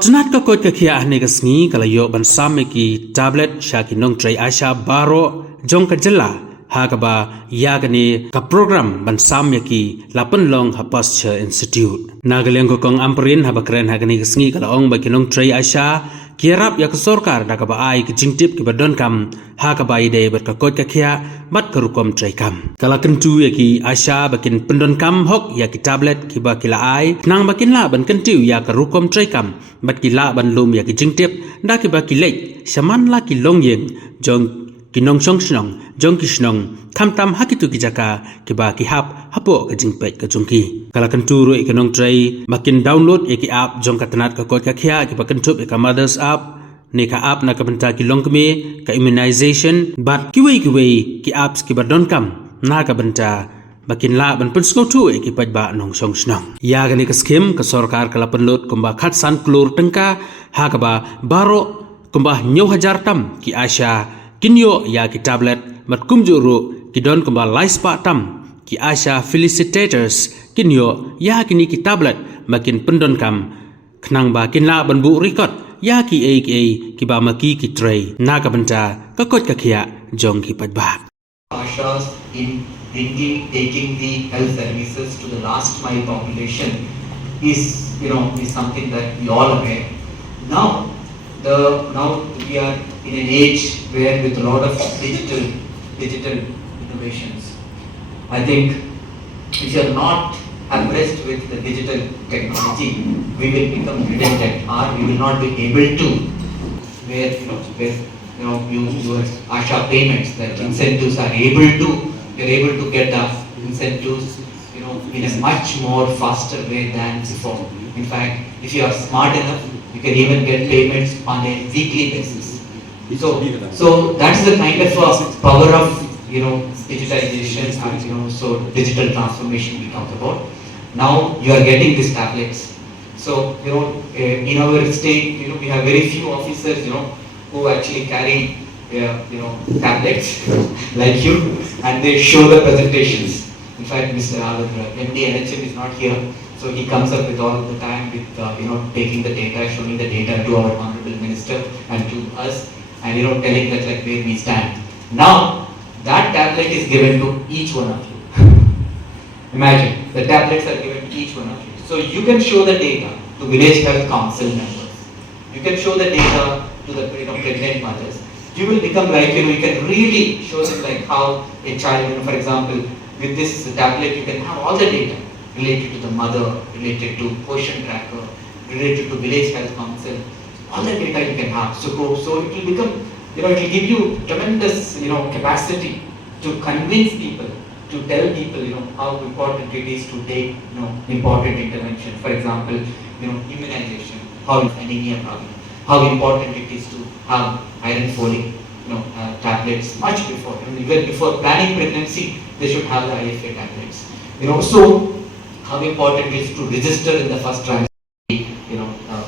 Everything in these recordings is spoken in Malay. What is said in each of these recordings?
Batnat ka kot ka kia ahne ka sngi kala yo ban samme ki tablet shaki nong tray asha baro jong ka jela ha ka ba ya ka ni ka program ban samme ki lapan long ha pasture institute nagaleng ko kong amprin ha bakren ha ka ni ka sngi kala ong ba ki nong tray asha kirap ya ka sorkar da ka ba ai ki jingtip ki ba don kam ha ka ba ide bat ka kot ka kia bat ka rukom tray kam kala kentu ya ki asha bakin pendon kam hok ya ki tablet ki ba ki la ai nang bakin la ban kentu ya ka rukom tray kam bat ki la ban lum ya ki jingtip da ki ba ki lek shaman la ki long yeng jong ki nong shong shnong jong ki shnong tham tam hakitu ki jaka ki ba ki hap hapo ka jingpet ka jongki kala kentu ro ki nong tray bakin download ya ki app jong ka tanat ka kot ka khia ki ba kentup ya ka mothers app ne ka app na ka benta ki longkme ka immunization bat ki wei ki apps ki ba don kam na ka benta bakin la ban pun sko tu ki paj ba nong song snang ya ga ni ka skim ka sorkar kala penlut kumba khat san klur tengka ha ka ba baro kumba nyaw hajar tam ki asha kinyo ya ki tablet mat kumjuru ki don kumba laispa tam ki asha felicitators kinyo ya kini ki tablet makin pendon kam khnang ba kin la ban bu record ya ki ki ba maki ki tray na ka benta ka kot ka khia jong ki paj ba Ashas in taking the health services to the last mile population is something that we all aware. Now we are in an age where with a lot of digital innovations, I think if you are not abreast with the digital technology, we will become redundant or we will not be able to where your Asha payments, that incentives are you're able to get the incentives in a much more faster way than before. In fact, if you are smart enough, you can even get payments on a weekly basis. So that's the kind of power of digitization and so digital transformation we talk about. Now you are getting these tablets. So in our state, we have very few officers who actually carry tablets like you, and they show the presentations. In fact, Mr. MD NHM is not here, so he comes up with all the time with taking the data, showing the data to our honorable minister and to us, and telling that like where we stand. Now that tablet is given to each one of you. Imagine the tablets are given to each one of you, so you can show the data to village health council members. You can show the data to the pregnant mothers. You will become like you can really show them like how a child, for example, with this tablet you can have all the data related to the mother, related to portion tracker, related to village health council. All the data you can have. So it will become, it will give you tremendous, capacity to convince people, to tell people, how important it is to take, important intervention. For example, immunization, how anemia problem, how important it is to have iron folic, tablets much before, even before planning pregnancy, they should have the IFA tablets. So how important it is to register in the first trimester,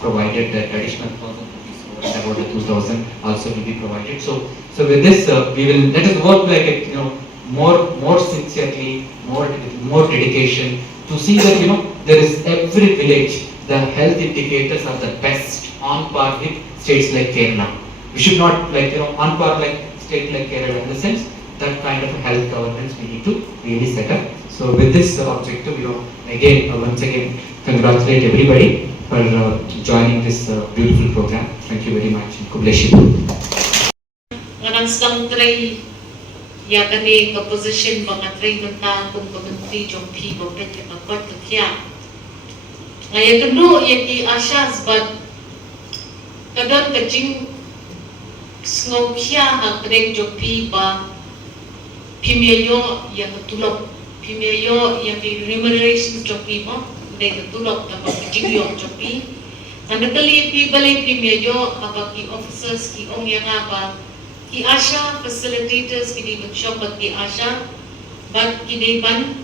provided that additional 1,000 rupees over about the 2,000 also will be provided. So with this, let us work like more sincerely, more dedication to see that there is every village the health indicators are the best on par with states like Kerala. We should not on par like state like Kerala in the sense that kind of health governance we need to really set up. So with this objective, once again congratulate everybody for joining this beautiful program. Thank you very much. God bless you. Ngarang sang tray ya kani ka position mga tray menta kung pagantri jong pi bo pet ka kot ka kya. Ngaya kanu ya ki ashas but kadang kajing snow kya ha trek jong pi ba pimiyo ya katulog pimiyo ya ki remuneration jong pi mo de katulog ta kajing yo jong pi nanakali pi balay pimiyo kapag ki officers ki ong yang ba ki Asha facilitators ki di workshop ki Asha but ki di ban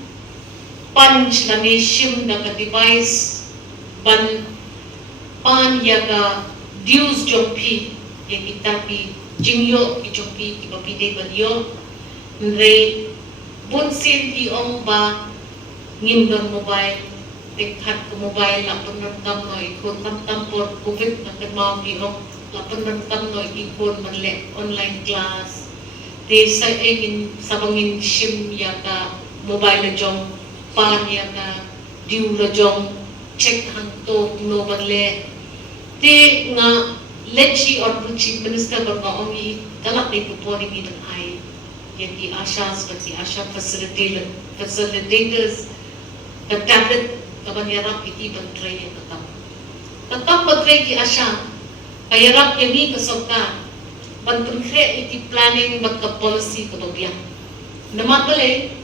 punch na mission na ka device ban pan ya ka dues jompi ya kita pi jingyo ki jompi ki papi de ban yo nre bunsin ki ong ba ngindon mobile tingkat ke mobile la penonton no ikon tam por covid na mau giok la penonton no ikon manle online class di sa ingin sabangin sim ya ka mobile na jong pan ya ka diu la jong check hang to no manle ti nga lechi or chief minister berkaongi kalak ni pupori ni dan ai yang di asha seperti asha facilitators the tablet kabanyarak iti bantray tetap bantray ki asya kayarap yami kasokta bantunkre iti planning magka policy kababya naman bale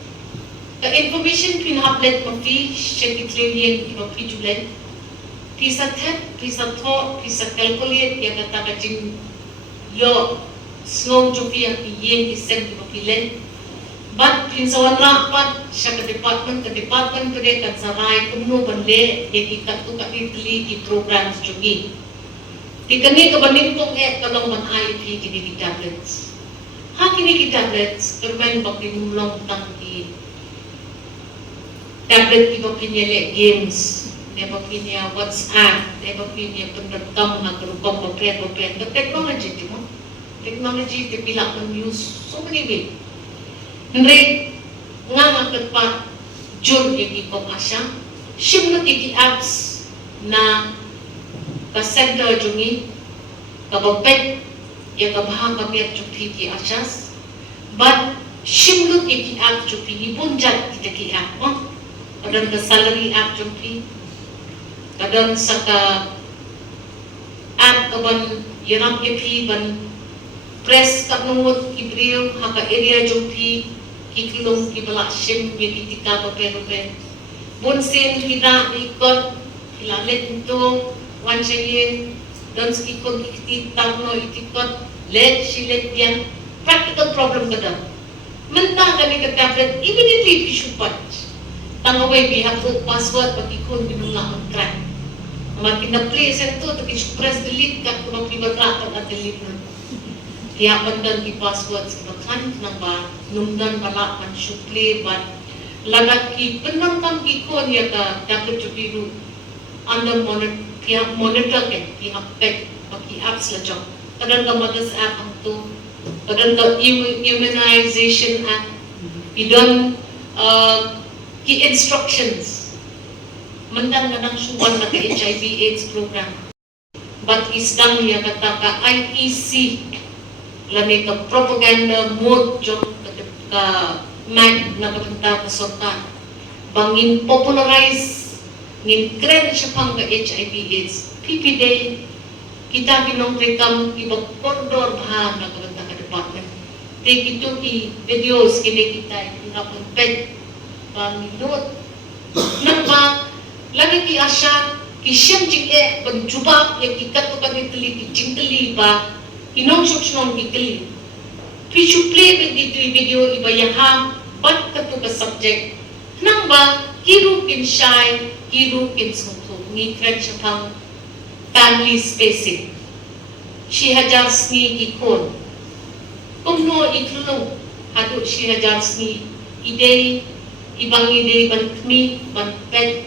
ka information pinhablet mafi shekitliyan imapijulen pisa thet pisa tho pisa calculate ya kata kajing yo snow jupia yen isen imapilen But pinsawan rapat siya ke department pede kan saray kumno banle yaki katu kapitli ki programs jugi. Tikani kabanintong kalong man IP kini ki tablets. Ha kini ki tablets kermain bakimulong tangki tablet ki bakinyele games, ne bakinya WhatsApp, ne bakinya penrekam na kerukam bapen the technology di mo. Technology di pilak man use so many ways. Nri nga magkatpat jud yung ikong asya simnot iti apps na kasenda jungi kabapet yung kabahang kami at jupi asyas but simnot iti app jupi ibunjat iti app mo kadang ka salary app jupi kadang sa ka app kaban yanang ipi ban press kaknungot ibriyo haka area jupi kikilong kibala sim yung itika paperupen bunsin kita ikot kilalit ito once a year dan ikot ikititang no itikot let silet yan practical problem ka daw mentang kami ka tablet immediately issue punch tangaway bihapok password pag-ikon binula ang crack makin na place ito press delete ka kung mapibatrapan at delete na kaya bandan di password sa bakan ng ba numdan bala man supli ban lagat ki penonton ki kon ya ka dapat jubiru under monitor ke ki update pagi apps la jong kadang ka mothers app ang to kadang ka immunization app idon ki instructions mandang nang suwan na HIV AIDS program but isdang ya kata ka IEC lami ka propaganda mode jong ka mag na patenta ka sorta bangin popularize ngin kren siya pang ka HIV AIDS PP Day kita binong rekam iba kordor bahang na patenta ka department take ito ki videos kini kita nga pagped pangilot nang ba lagi ki asya ki siyam jing banjubak ya ki katukan itali ki jingtali ba inong suksnong gigili. Pichu play with the video iba yaham bat katu ka subject. Nang ba kiru kin shy, kiru kin sungtu ni kren pang family spacing. She hajar sni ikon. Kumno itlung hadu she hajar sni ide ibang ide ban kmi ban pet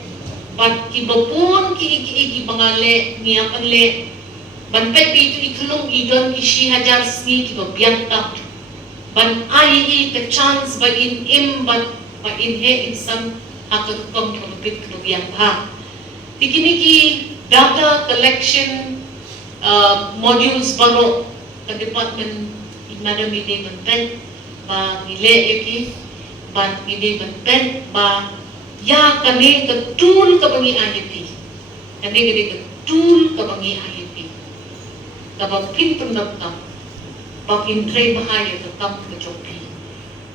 ban ibapun ki igi bangale niya panle ban pet itu ikulong idon ishi hajar sni ki babyanta ban ai ka chance ba in ban ba in he insam hakot kom kabit kabyan ha tikini ki data collection modules baro ka department madam ide ban pet ba ile eki ban ide ban pet ba ya kani ka tool ka bangi IEP kani ka tool ka bangi IEP kapag pintunagtam, bakin tray bahaya katam kejoki.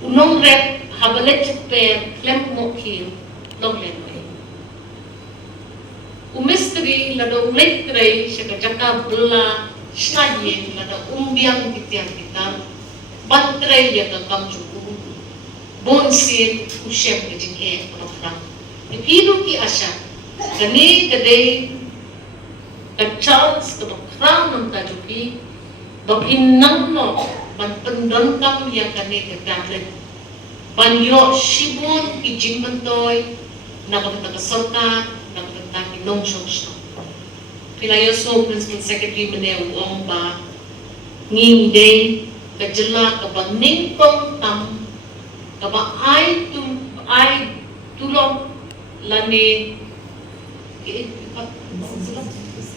Unong rep habalet cepet klem mokil long lenwe. Umistri lada umlet tray sekajaka bela shaye lada umbiang kitiang kita bantray ya kakam cuku bonsin usyem kejing profram. Ipiru ki asya kani kadai chance to crown ng tajuki baginang no ban pendontam yang kani ke tablet ban yo shibun ijing mantoy na kapita kasalta bentang inong sosno. Pilayos mo Principal Secretary Manewong ba nging day kajela kabaning pong tam kaba ay tulong lani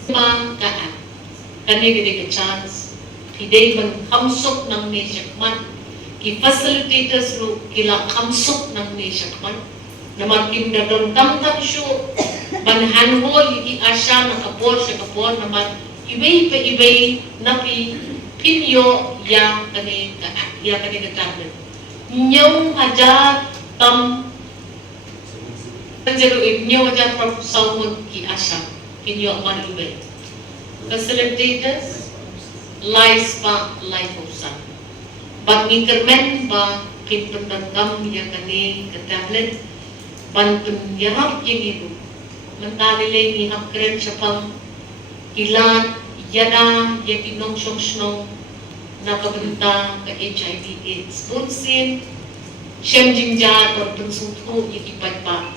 ma kaan kani gini ka chance hiday man kamsok ng nasyakman ki facilitators ro kila kamsok ng nasyakman na markim na damdam siyo manhanhol iki asya na kapor sa kapor naman ibay pa ibay na pinyo ya kani ka tablet nyong aja tam Panjaro ibnyo aja profesawon ki asya pinyo man ibay facilitators lies pa life of sun but intermen ba kinpendagam ya kani ka tablet bantun yarap yung ito mentalilay ni hapkren siya pang ilan yada yakinong siyong nakabunta ka HIV AIDS bunsin siyem jingja bantun sutho yakipad pa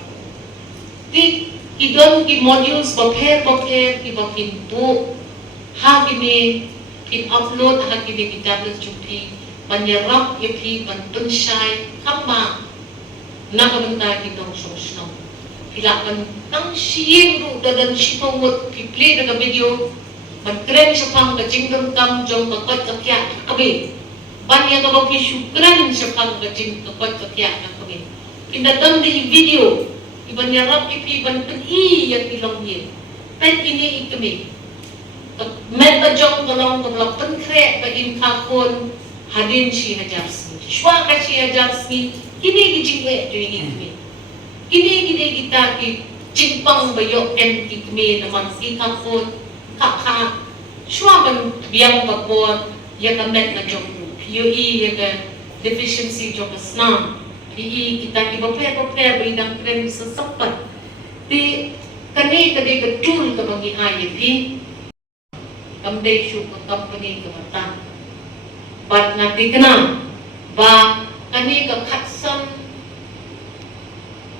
di idon ki modules bapher iba kinpo ha kini kin upload ha kini kitablet chupi banyarap yapi bantun siyay kama nakabantay kitong sosno. Pilakan ng siyeng dadan sipawot kiplay na video magkren siya pang kajingdong tam jong kakwat kakya kami. Banya ka ba kisyukren siya pang kajing kakwat kakya kami. Kinadam di video iban yarap iban iyan ilang yin. Pet ini ikami. Meta jong dalawang kablapan kre ka inkakon hadin siya hajarsni. Shwa ka siya hajarsni kini gijingwe doing it. Kini kita ki jingpang bayo ken kikme naman ikakon kaka shwagan biang bakor ya kamet na jong POE ya ka deficiency jong snam PE kita ki baper bidang krem sa sapat di kani ka tool ka bangi IFP kamday shu ka company ka mata but nanti kana ba kani ka katsam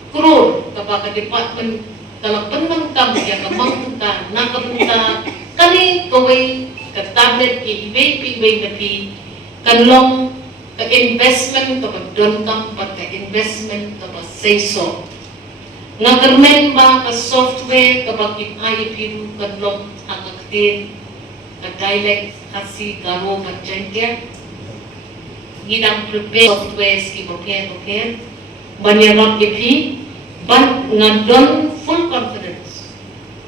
kror kapag department kalapan ng kamya kamangpunta nakapunta kani kaway ka tablet ki ibay na pi kanlong ka investment kapag doon kang pagka investment kapag say so nakarmen ba ka software kapag IEP kanlong akaktin ka dialect kasi garo ka dyan gidang prepare software ki bokeh banyarap ipi ban ngadon full confidence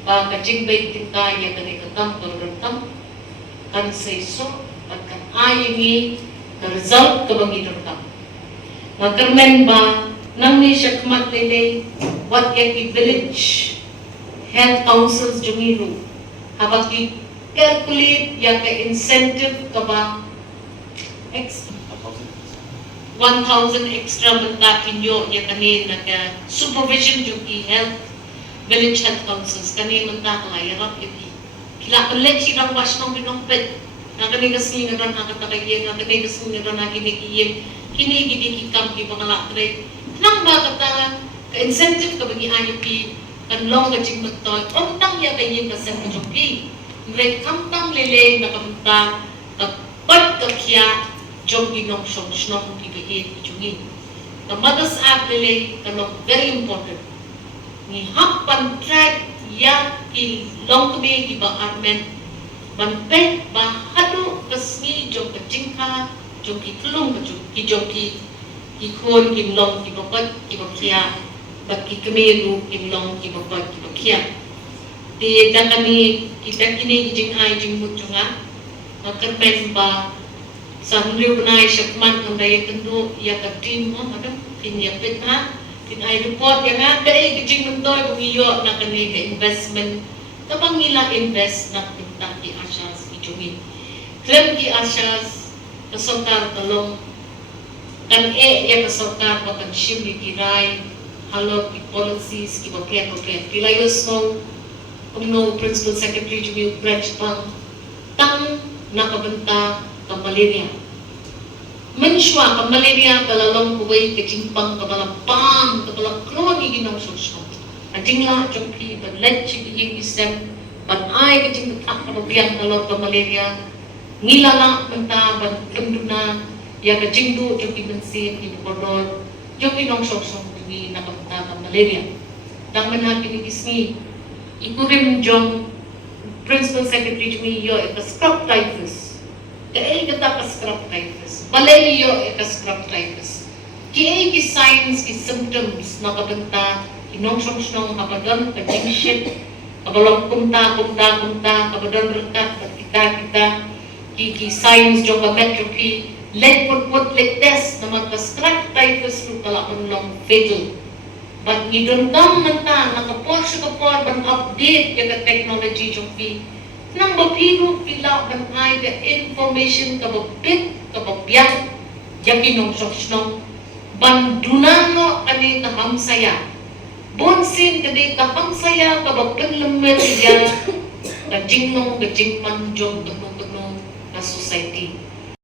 ba kajing bay kita ya kani katam bertam kan seiso kan ayingi the result kabangi bertam makarmen ba nang ni syakmat lele what yaki village health councils jumiru habaki calculate ya ka incentive ka ba 1,000 extra benta pinyo ya kani naga supervision juki health village health councils kani menta kalayarap yuki kila kulit sirang was nong binongpet na kani kasi nga ran nakatakayin na kani kasi nga ran nakinikiyin kini gidi kikam ki pangalakre nang ba kata ka incentive ka bagi IUP kan long ka jing matoy ontang ya kayin ka sa juki re kamtang lele na kamta pat kakya jong inong song kibigit ijungin. The mother's app lele kanong very important. Ni hapan track ya ki long kami ki ba armen banpet ba hado kasni jong kajingka jong ki tulong ki jong ki kon ki long ki bapat ki bakya bat ki kami lu ki long ki bapat ki bakya. Di dakani kita kini jing ai jing mutjunga makarpen ba sa hunriw na syakman ang daya kendo ya ka team mo madam kinyapit ha tin ay report ya nga dai gijing mentoy bumiyo na kani ka investment kapang ila invest na tinta ki asyas ichumi klem ki asyas kasokar talong kan ya kasokar pa kan shimi kiray halo ki policies ki bakya pilayos no Principal Secretary Jumi branch pang tang nakabenta ka malaria. Mensywa ka malaria kalalong kuway kajimpang kabalampang kabalak kroni ginang susno. Jingla jongpi ban let chi ying isem ban ai ke jing tak ka biang kalau to malaria ngilala menta ban lumduna ya ke jingdu jongpi bensi ni bodor jongpi nong sok sok ni na menta ka malaria dang menha kini kisni ikurim jong principal secretary jmi yo ka scrub typhus dai kata ka scrub typhus malaria yo ka scrub typhus ki signs ki symptoms na ka benta inong song kapadon kajingship kabalong kumta kapadon berkat kita ki signs jong metropy leg put like this na magka-scrap typhus lu kala long fatal but ngidon kam manta nakapor siya kapor ban update yung technology jong pi nang bapino pila ban ay the information kababit kababyak yakinong song ban dunano kani kahamsaya bonsin kadi kapang saya kabagkan lemmer ya kajing nong kajing manjong gano na society